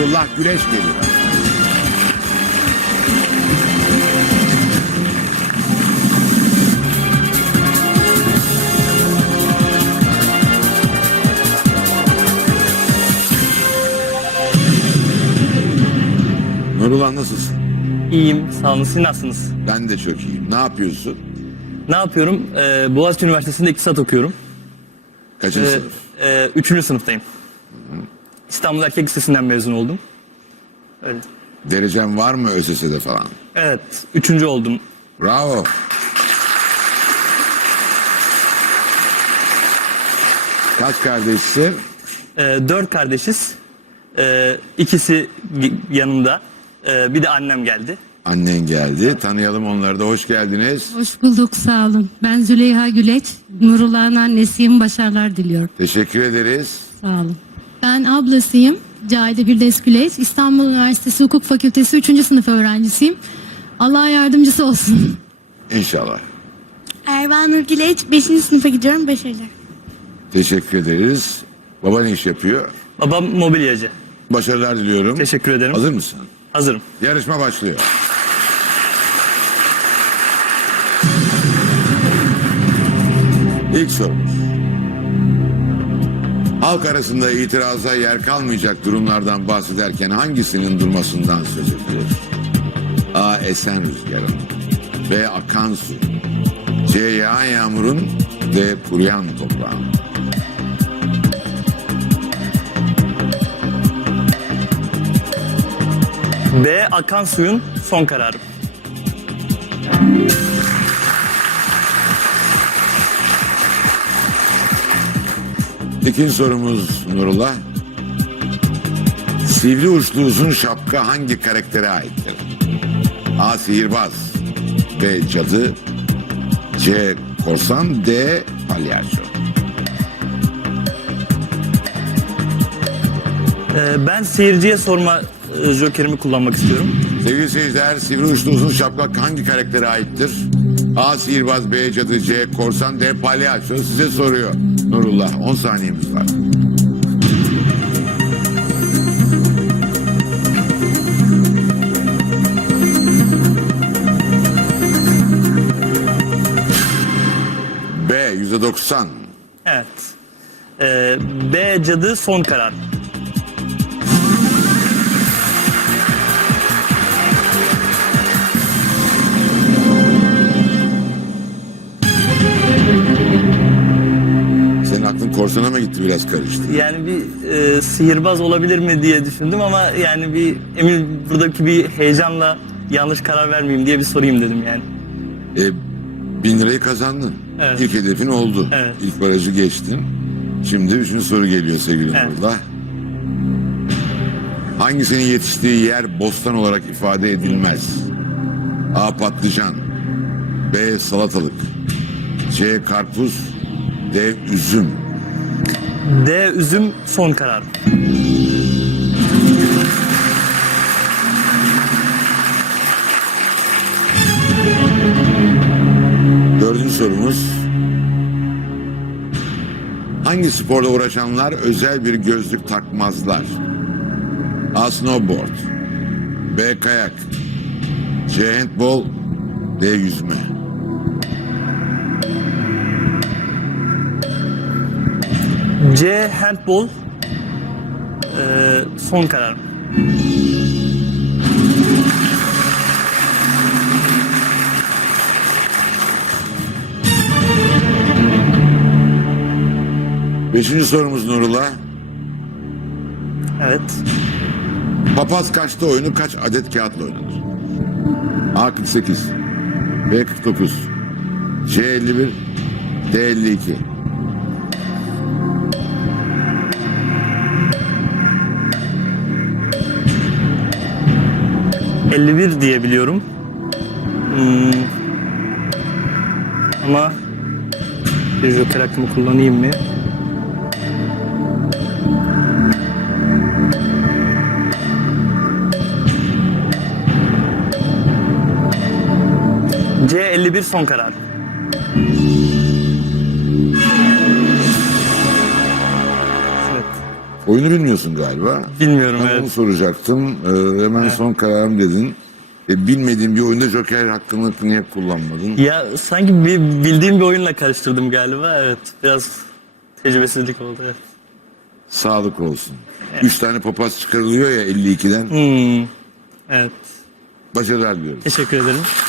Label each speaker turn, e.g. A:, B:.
A: Nurullah Güleç geliyor. Nurullah nasılsın?
B: İyiyim, sağ olun. Siz nasılsınız?
A: Ben de çok iyiyim. Ne yapıyorsun?
B: Ne yapıyorum? Boğaziçi Üniversitesi'nde iktisat okuyorum.
A: Kaçıncı sınıf?
B: 3. sınıftayım. İstanbul Erkek Lisesi'nden mezun oldum. Öyle.
A: Derecen var mı ÖSS'de falan?
B: Evet, 3. oldum.
A: Bravo. Kaç kardeşsin?
B: 4 kardeşiz. İkisi yanımda. Bir de annem geldi.
A: Annen geldi. Tanıyalım onları da. Hoş geldiniz.
C: Hoş bulduk, sağ olun. Ben Züleyha Güleç, Nurullah'ın annesiyim, başarılar diliyorum.
A: Teşekkür ederiz.
C: Sağ olun.
D: Ben ablasıyım. Cahide Birdes Güleç. İstanbul Üniversitesi Hukuk Fakültesi 3. sınıf öğrencisiyim. Allah yardımcısı olsun.
A: İnşallah.
E: Ervan Nur Güleç, 5. sınıfa gidiyorum. Başarılar.
A: Teşekkür ederiz. Baba ne iş yapıyor?
B: Babam mobilyacı.
A: Başarılar diliyorum.
B: Teşekkür ederim.
A: Hazır mısın?
B: Hazırım.
A: Yarışma başlıyor. İlk sorumuz. Halk arasında itiraza yer kalmayacak durumlardan bahsederken hangisinin durmasından söz edilir? A. Esen rüzgarın. B. Akan su. C. Yağan yağmurun. D. Kuruyan toprağın.
B: B. Akan suyun son kararım.
A: İkinci sorumuz Nurullah. Sivri uçlu uzun şapka hangi karaktere aittir? A. Sihirbaz. B. Cadı. C. Korsan. D. Palyaço.
B: Ben seyirciye sorma jokerimi kullanmak istiyorum.
A: Sevgili seyirciler, sivri uçlu uzun şapka hangi karaktere aittir? A. Sihirbaz. B. Cadı. C. Korsan. D. Palyaço. Size soruyor Nurullah. 10 saniyemiz var. B. %90.
B: Evet. B. Cadı son karar.
A: Senin aklın korsana mı gitti, biraz karıştı?
B: Yani bir sihirbaz olabilir mi diye düşündüm ama yani bir emin buradaki bir heyecanla yanlış karar vermeyeyim diye bir sorayım dedim yani.
A: 1000 lirayı kazandın.
B: Evet.
A: İlk hedefin oldu.
B: Evet.
A: İlk barajı geçtin. Şimdi üçüncü soru geliyor sevgili
B: Evet.
A: Nurullah. Hangisinin yetiştiği yer bostan olarak ifade edilmez? A. Patlıcan. B. Salatalık. C. Karpuz. D. Üzüm.
B: D. Üzüm son karar.
A: Dördüncü sorumuz. Hangi sporla uğraşanlar özel bir gözlük takmazlar? A. Snowboard. B. Kayak. C. Handball. D. Yüzme.
B: C. Handball son karar.
A: Beşinci sorumuz Nurullah.
B: Evet.
A: Papaz kaçta oyunu kaç adet kağıtla oynanır? A. 48. B. 49. C. 51. D. 52.
B: ...51 diye biliyorum. Ama... ...bir joker hakkımı kullanayım mı? C. 51 son karar. Evet.
A: Oyunu bilmiyorsun galiba.
B: Bilmiyorum,
A: Ben
B: evet.
A: onu soracaktım. Hemen son kararım dedin. Bilmediğin bir oyunda Joker hakkını niye kullanmadın?
B: Ya sanki bildiğim bir oyunla karıştırdım galiba. Evet. Biraz tecrübesizlik oldu. Evet.
A: Sağlık olsun. 3 tane papaz çıkarılıyor ya 52'den.
B: Evet.
A: Başarılar diliyoruz.
B: Teşekkür ederim.